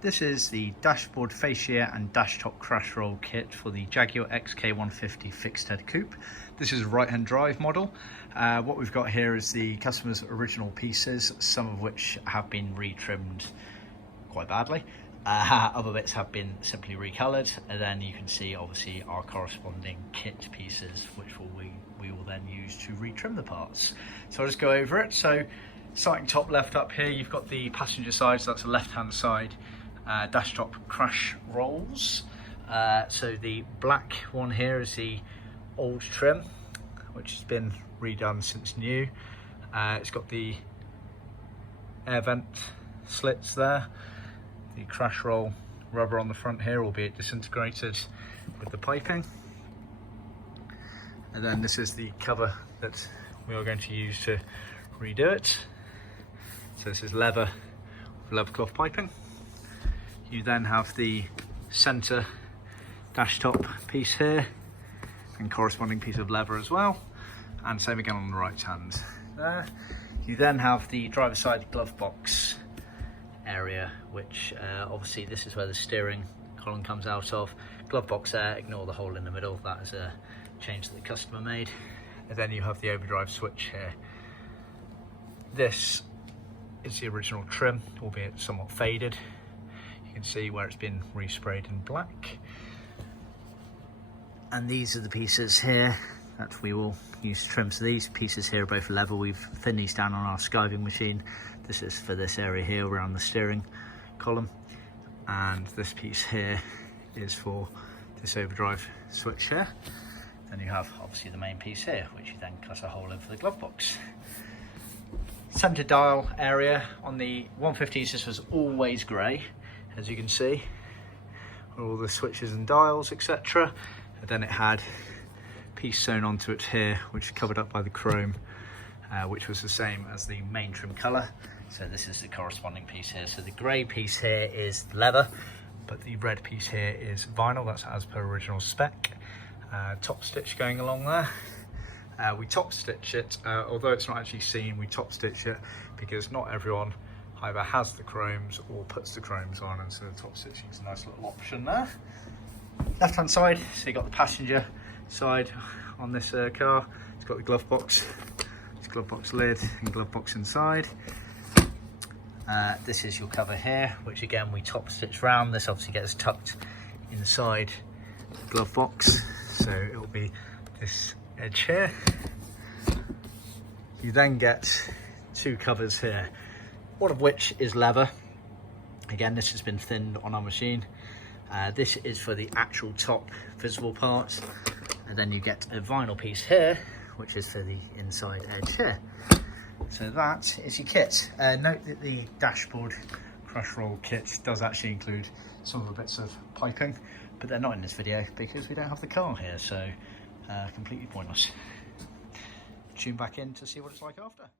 This is the dashboard fascia and dash top crash roll kit for the Jaguar XK150 fixed head coupe. This is a right hand drive model. What we've got here is the customer's original pieces, some of which have been retrimmed quite badly. Other bits have been simply recoloured, and then you can see obviously our corresponding kit pieces, which we will then use to retrim the parts. So I'll just go over it. So starting top left up here, you've got the passenger side, so that's the left hand side. Dash top crash rolls. So the black one here is the old trim, which has been redone since new. It's got the air vent slits there, the crash roll rubber on the front here, albeit disintegrated with the piping. And then this is the cover that we are going to use to redo it. So this is leathercloth piping. You then have the centre dash top piece here and corresponding piece of leather as well, and same again on the right hand there. You then have the driver's side glove box area, which obviously this is where the steering column comes out of. Glove box there, ignore the hole in the middle, that is a change that the customer made. And then you have the overdrive switch here. This is the original trim, albeit somewhat faded. You can see where it's been resprayed in black. And these are the pieces here that we will use to trim. So these pieces here are both level. We've thinned these down on our skiving machine. This is for this area here around the steering column. And this piece here is for this overdrive switch here. Then you have obviously the main piece here, which you then cut a hole in for the glove box. Centre dial area on the 150s, this was always grey, as you can see, all the switches and dials, etc. And then it had piece sewn onto it here, which is covered up by the chrome, which was the same as the main trim colour. So this is the corresponding piece here. So the grey piece here is leather, but the red piece here is vinyl. That's as per original spec. Top stitch going along there. We top stitch it, although it's not actually seen, we top stitch it because not everyone either has the chromes or puts the chromes on, and so the top stitching is a nice little option there. Left hand side, so you got the passenger side on this car. It's got the glove box, it's glove box lid and glove box inside. This is your cover here, which again we top stitch round. This obviously gets tucked inside the glove box, so it will be this edge here. You then get two covers here, one of which is leather. Again, this has been thinned on our machine. This is for the actual top visible parts, and then you get a vinyl piece here, which is for the inside edge here. So that is your kit. Note that the dashboard crush roll kit does actually include some of the bits of piping, but they're not in this video because we don't have the car here, so completely pointless. Tune back in to see what it's like after.